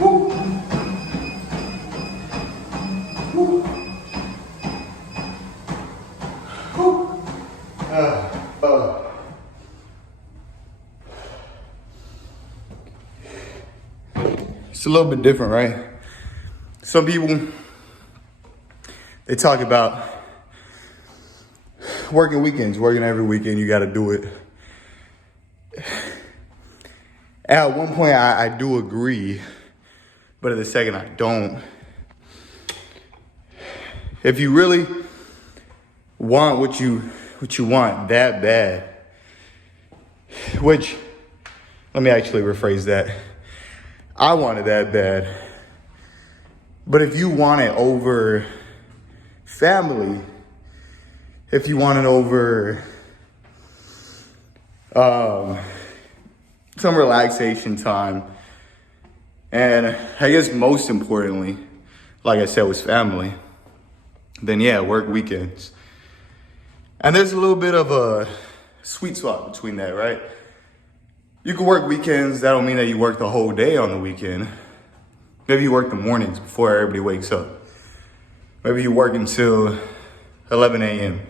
Woo. Woo. Woo. It's a little bit different, right? Some people, they talk about working weekends, working every weekend, you gotta do it. At one point, I do agree, but at the second, I don't. If you really want what you want that bad, which, let me actually rephrase that. I want it that bad. But if you want it over family, if you want it over some relaxation time, and I guess most importantly, like I said, was family, then yeah, work weekends. And there's a little bit of a sweet spot between that, right? You can work weekends, that don't mean that you work the whole day on the weekend. Maybe you work the mornings before everybody wakes up. Maybe you work until 11 a.m.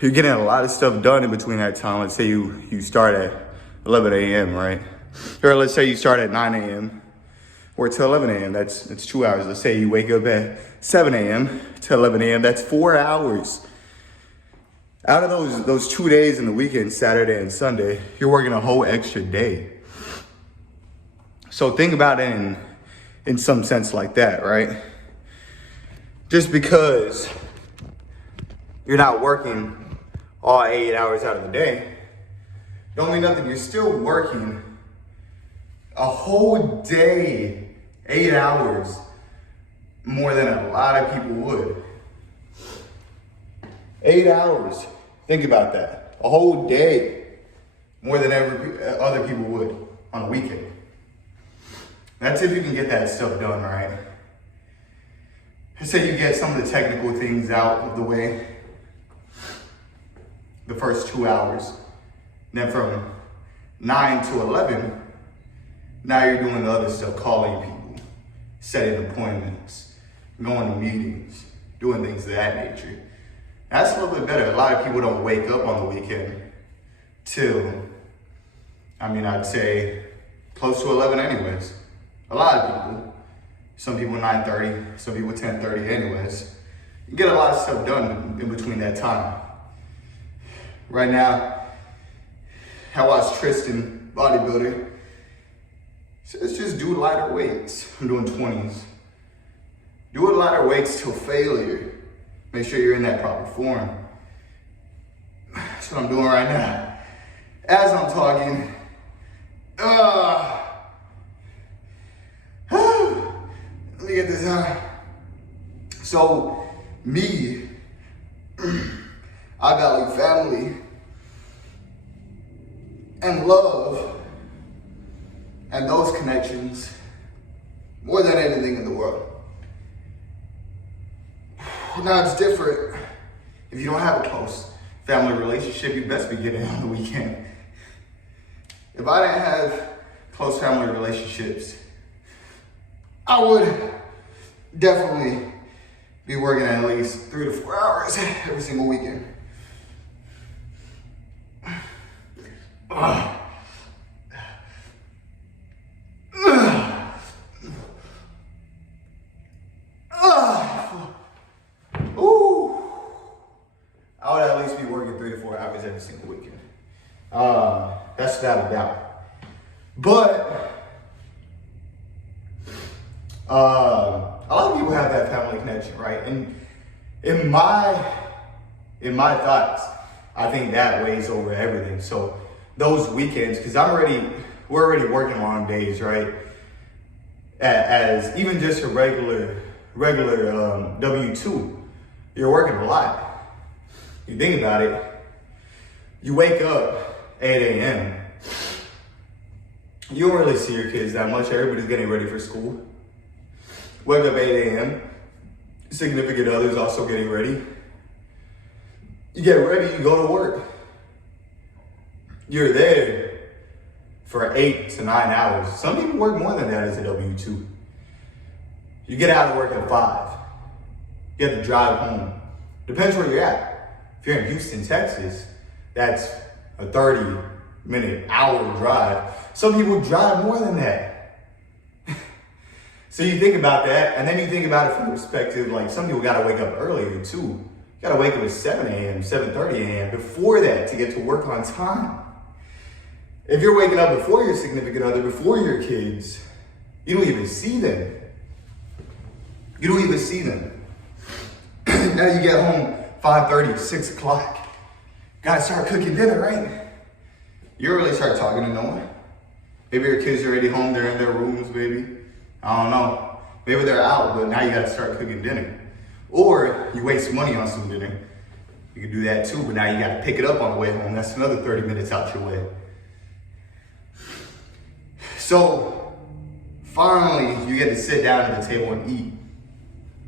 You're getting a lot of stuff done in between that time. Let's say you start at 11 a.m., right? Or let's say you start at 9 a.m. or till 11 a.m., that's 2 hours. Let's say you wake up at 7 a.m. to 11 a.m., that's 4 hours. Out of those 2 days in the weekend, Saturday and Sunday, you're working a whole extra day. So think about it in some sense like that, right? Just because you're not working all 8 hours out of the day, don't mean nothing. You're still working a whole day, 8 hours, more than a lot of people would. 8 hours. Think about that. A whole day, more than other people would on a weekend. That's if you can get that stuff done, right? Let's say you get some of the technical things out of the way the first 2 hours. Then from 9 to 11, now you're doing the other stuff, calling people, setting appointments, going to meetings, doing things of that nature. That's a little bit better. A lot of people don't wake up on the weekend till, I'd say close to 11 anyways. A lot of people. Some people 9:30, some people 10:30 anyways. You get a lot of stuff done in between that time. Right now, I watch Tristan, bodybuilder. Says just do lighter weights. I'm doing 20s. Do a lighter weights till failure. Make sure you're in that proper form. That's what I'm doing right now. As I'm talking, let me get this out. So, me, I value family and love and those connections more than anything in the world. Now it's different. If you don't have a close family relationship, you best be getting it on the weekend. If I didn't have close family relationships, I would definitely be working at least 3 to 4 hours every single weekend. I would at least be working 3 to 4 hours every single weekend. That's without a doubt. But a lot of people have that family connection, right? And in my thoughts, I think that weighs over everything. So those weekends, because we're already working long days, right? As even just a regular W-2, you're working a lot. You think about it, you wake up 8 a.m. You don't really see your kids that much. Everybody's getting ready for school. Wake up 8 a.m. Significant others also getting ready. You get ready, you go to work. You're there for 8 to 9 hours. Some people work more than that as a W-2. You get out of work at 5. You have to drive home. Depends where you're at. If you're in Houston, Texas, that's a 30-minute, hour drive. Some people drive more than that. So you think about that, and then you think about it from the perspective, like some people gotta wake up earlier too. You gotta wake up at 7 a.m., 7:30 a.m. before that to get to work on time. If you're waking up before your significant other, before your kids, you don't even see them. You don't even see them. Now you get home 5:30, 6 o'clock. Gotta start cooking dinner, right? You really start talking to no one. Maybe your kids are already home, they're in their rooms, maybe. I don't know. Maybe they're out, but now you gotta start cooking dinner. Or you waste money on some dinner. You can do that too, but now you gotta pick it up on the way home. That's another 30 minutes out your way. So finally, you get to sit down at the table and eat.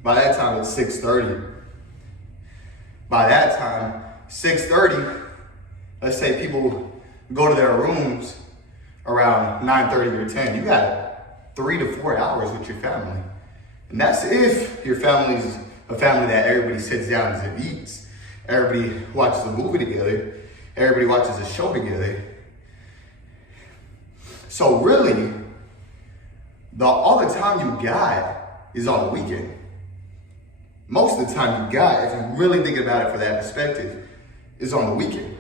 By that time, it's 6:30. By that time, 6:30, let's say people go to their rooms around 9:30 or 10. You got 3 to 4 hours with your family. And that's if your family's a family that everybody sits down and eats. Everybody watches a movie together. Everybody watches a show together. So really, all the time you got is on the weekend. Most of the time you got, if you really think about it from that perspective, is on the weekend.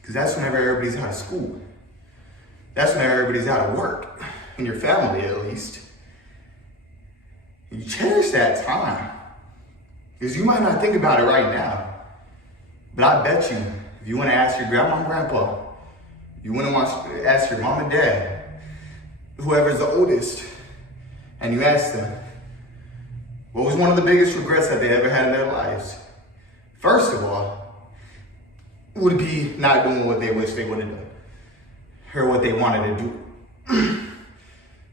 Because that's whenever everybody's out of school. That's whenever everybody's out of work. In your family, at least. You cherish that time. Because you might not think about it right now. But I bet you, if you want to ask your grandma and grandpa, you want to ask your mom and dad, whoever's the oldest, and you ask them, what was one of the biggest regrets that they ever had in their lives? First of all, it would be not doing what they wish they would have done, or what they wanted to do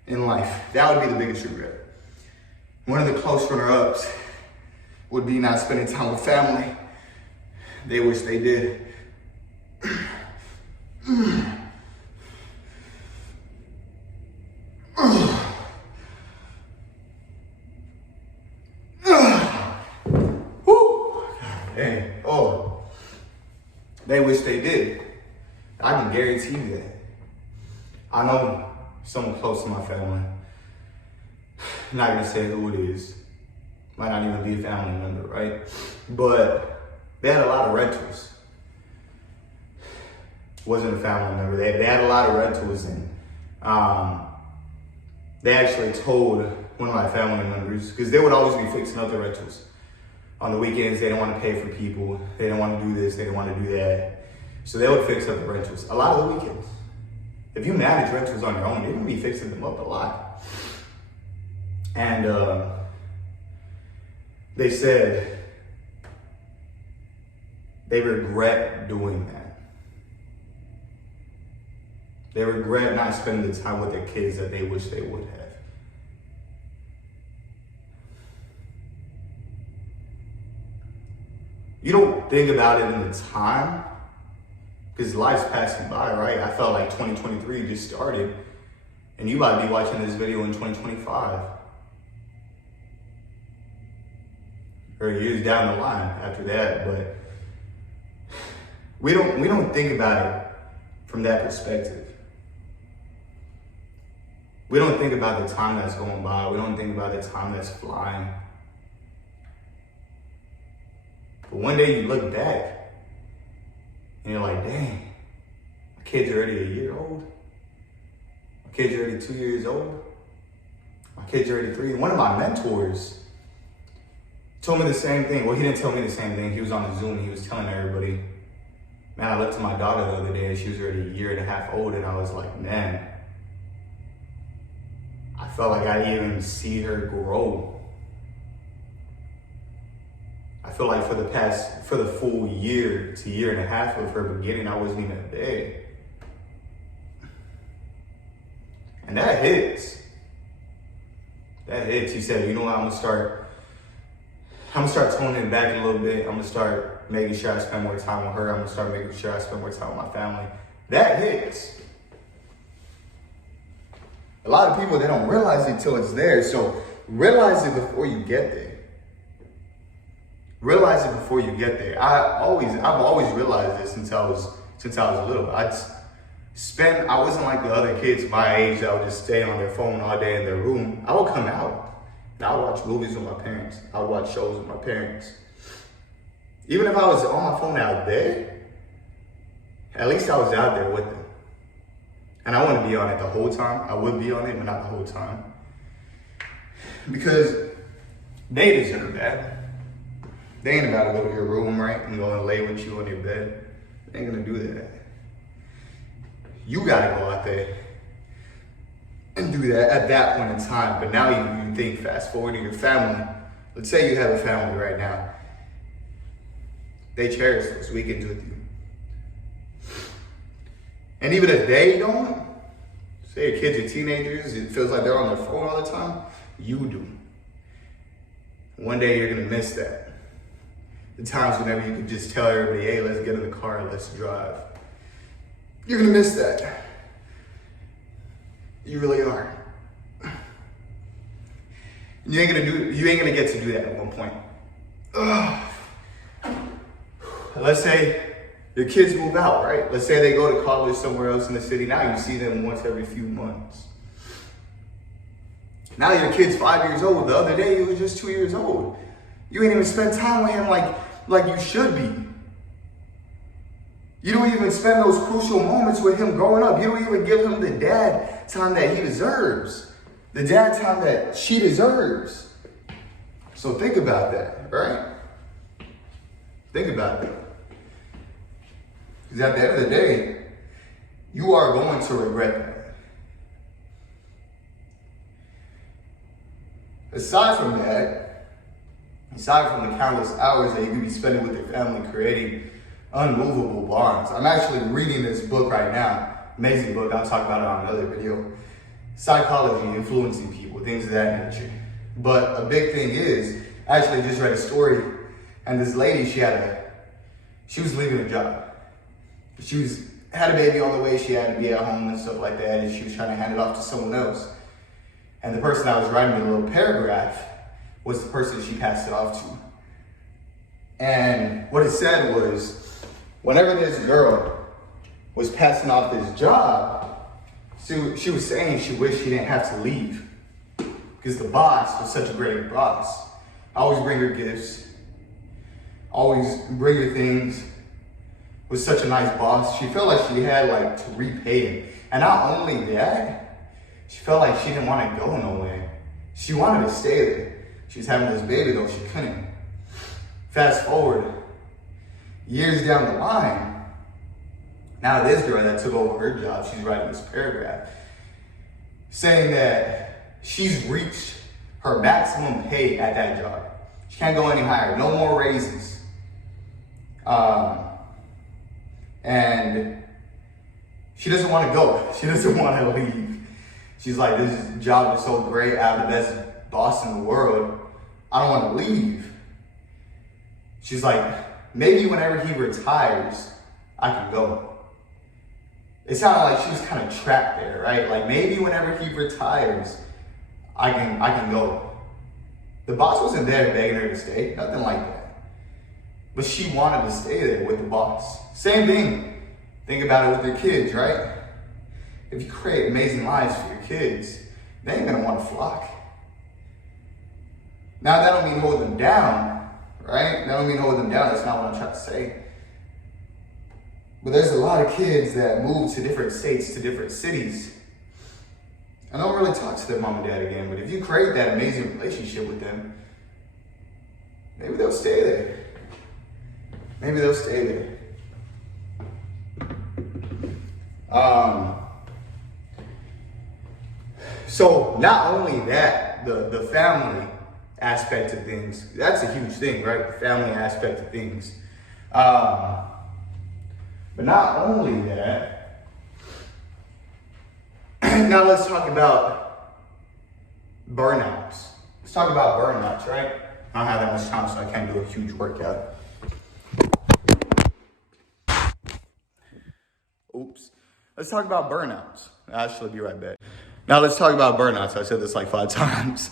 in life. That would be the biggest regret. One of the close runner-ups would be not spending time with family. They wish they did. Dang. Oh, they wish they did. I can guarantee you that. I know someone close to my family. I'm not gonna say who it is. Might not even be a family member, right? But they had a lot of rentals. Wasn't a family member. They had a lot of rentals, and they actually told one of my family members, because they would always be fixing up the rentals. On the weekends, they didn't want to pay for people. They didn't want to do this. They didn't want to do that. So they would fix up the rentals. A lot of the weekends. If you manage rentals on your own, you're going to be fixing them up a lot. And they said they regret doing that. They regret not spending the time with their kids that they wish they would have. You don't think about it in the time, because life's passing by, right? I felt like 2023 just started, and you might be watching this video in 2025. Or years down the line after that, but we don't think about it from that perspective. We don't think about the time that's going by. We don't think about the time that's flying. But one day you look back and you're like, dang, my kid's already a year old. My kid's already 2 years old. My kid's already 3. One of my mentors told me the same thing. Well, he didn't tell me the same thing. He was on the Zoom. He was telling everybody, man, I looked at my daughter the other day and she was already a year and a half old. And I was like, man, I felt like I didn't even see her grow. I feel like for the full year to year and a half of her beginning, I wasn't even there. And that hits. That hits. He said, you know what, I'm gonna start toning it back a little bit. I'm gonna start making sure I spend more time with her. I'm gonna start making sure I spend more time with my family. That hits. A lot of people, they don't realize it till it's there. So realize it before you get there. Realize it before you get there. I've always realized this since I was little. I wasn't like the other kids my age that would just stay on their phone all day in their room. I would come out and I would watch movies with my parents. I would watch shows with my parents. Even if I was on my phone out there, at least I was out there with them. And I wouldn't be on it the whole time. I would be on it, but not the whole time. Because they deserve that. They ain't about to go to your room, right, and go and lay with you on your bed. They ain't gonna do that. You gotta go out there and do that at that point in time. But now you think fast forward to your family. Let's say you have a family right now. They cherish those weekends with you. And even if they don't, say your kids are teenagers, it feels like they're on their phone all the time, you do. One day you're gonna miss that. The times whenever you can just tell everybody, hey, let's get in the car and let's drive. You're gonna miss that. You really are. You ain't gonna get to do that at one point. Ugh. Let's say your kids move out, right? Let's say they go to college somewhere else in the city. Now you see them once every few months. Now your kid's 5 years old. The other day he was just 2 years old. You ain't even spend time with him like you should be. You don't even spend those crucial moments with him growing up. You don't even give him the dad time that he deserves. The dad time that she deserves. So think about that, right? Think about that. Because at the end of the day, you are going to regret that. Aside from the countless hours that you could be spending with your family creating unmovable bonds. I'm actually reading this book right now. Amazing book. I'll talk about it on another video. Psychology, influencing people, things of that nature. But a big thing is, I actually just read a story, and this lady, she was leaving a job. She had a baby on the way, she had to be at home and stuff like that, and she was trying to hand it off to someone else. And the person I was writing the little paragraph was the person she passed it off to. And what it said was, whenever this girl was passing off this job, she was saying she wished she didn't have to leave because the boss was such a great boss. Always bring her gifts, always bring her things, was such a nice boss. She felt like she had to repay him. And not only that, she felt like she didn't want to go nowhere. She wanted to stay there. She was having this baby though, she couldn't. Fast forward, years down the line, now this girl that took over her job, she's writing this paragraph saying that she's reached her maximum pay at that job. She can't go any higher, no more raises. And she doesn't want to go. She doesn't want to leave. She's like, this job is so great. I have the best boss in the world. I don't want to leave. She's like, maybe whenever he retires, I can go. It sounded like she was kind of trapped there, right? Like maybe whenever he retires, I can go. The boss wasn't there begging her to stay, nothing like that. But she wanted to stay there with the boss. Same thing. Think about it with your kids, right? If you create amazing lives for your kids, they ain't gonna want to flock. Now that don't mean hold them down, right? That don't mean hold them down, that's not what I'm trying to say. But there's a lot of kids that move to different states, to different cities, and don't really talk to their mom and dad again. But if you create that amazing relationship with them, maybe they'll stay there. Maybe they'll stay there. So not only that, the family aspect of things, that's a huge thing, right? The family aspect of things. But not only that, now let's talk about burnouts. Let's talk about burnouts, right? I don't have that much time, so I can't do a huge workout. Oops. Let's talk about burnouts. I'll actually be right back. Now let's talk about burnouts. I said this like 5 times.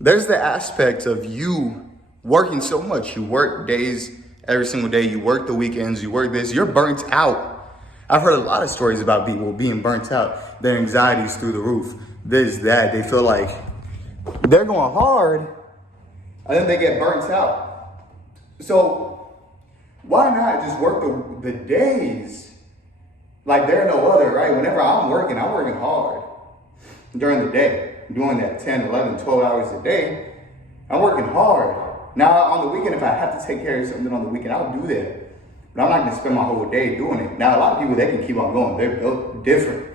There's the aspect of you working so much. You work days every single day. You work the weekends. You work this. You're burnt out. I've heard a lot of stories about people being burnt out. Their anxiety's through the roof. This, that. They feel like they're going hard and then they get burnt out. So why not just work the days like they're no other, right? Whenever I'm working hard during the day, doing that 10, 11, 12 hours a day. I'm working hard. Now on the weekend, if I have to take care of something on the weekend, I'll do that. But I'm not gonna spend my whole day doing it. Now a lot of people, they can keep on going. They're built different.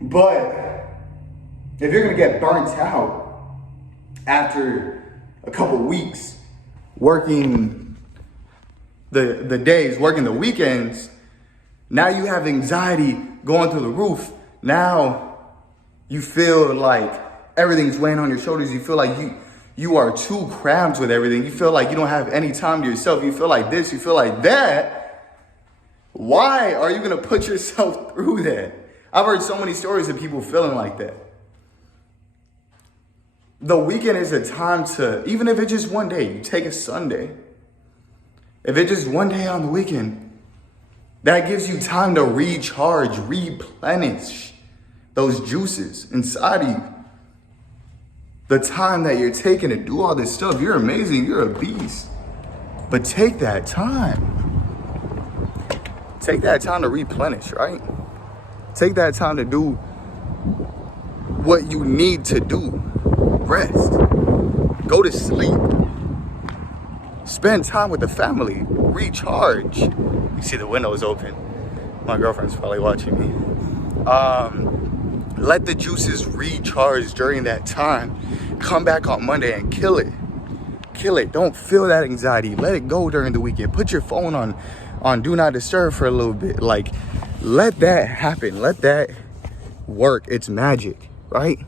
But if you're gonna get burnt out after a couple weeks working the days, working the weekends, now you have anxiety going through the roof. Now you feel like everything's weighing on your shoulders. You feel like you are too crammed with everything. You feel like you don't have any time to yourself. You feel like this, you feel like that. Why are you gonna put yourself through that? I've heard so many stories of people feeling like that. The weekend is a time to, even if it's just one day, you take a Sunday. If it's just one day on the weekend, that gives you time to recharge, replenish those juices inside of you. The time that you're taking to do all this stuff, you're amazing, you're a beast. But take that time. Take that time to replenish, right? Take that time to do what you need to do. Rest. Go to sleep. Spend time with the family. Recharge. You see the windows open. My girlfriend's probably watching me. Let the juices recharge during that time. Come back on Monday and kill it. Kill it. Don't feel that anxiety. Let it go during the weekend. Put your phone on do not disturb for a little bit. Like, let that happen. Let that work. It's magic, right?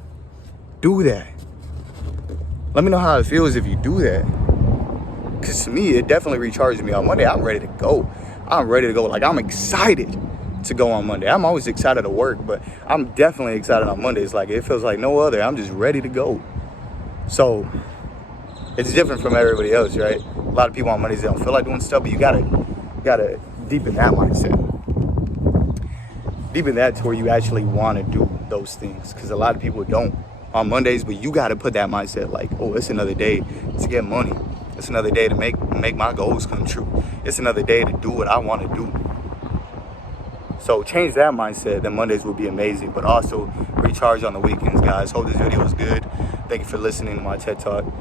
Do that. Let me know how it feels if you do that. Because to me, it definitely recharges me. On Monday, I'm ready to go. I'm ready to go. Like, I'm excited to go on Monday. I'm always excited to work, but I'm definitely excited on Mondays. Like, it feels like no other. I'm just ready to go. So it's different from everybody else, right? A lot of people on Mondays, they don't feel like doing stuff, but you gotta deepen that mindset. Deepen that to where you actually want to do those things. Because a lot of people don't on Mondays, but you got to put that mindset like, oh, it's another day to get money. It's another day to make my goals come true. It's another day to do what I want to do. So change that mindset, then Mondays will be amazing. But also recharge on the weekends, guys. Hope this video was good. Thank you for listening to my TED Talk.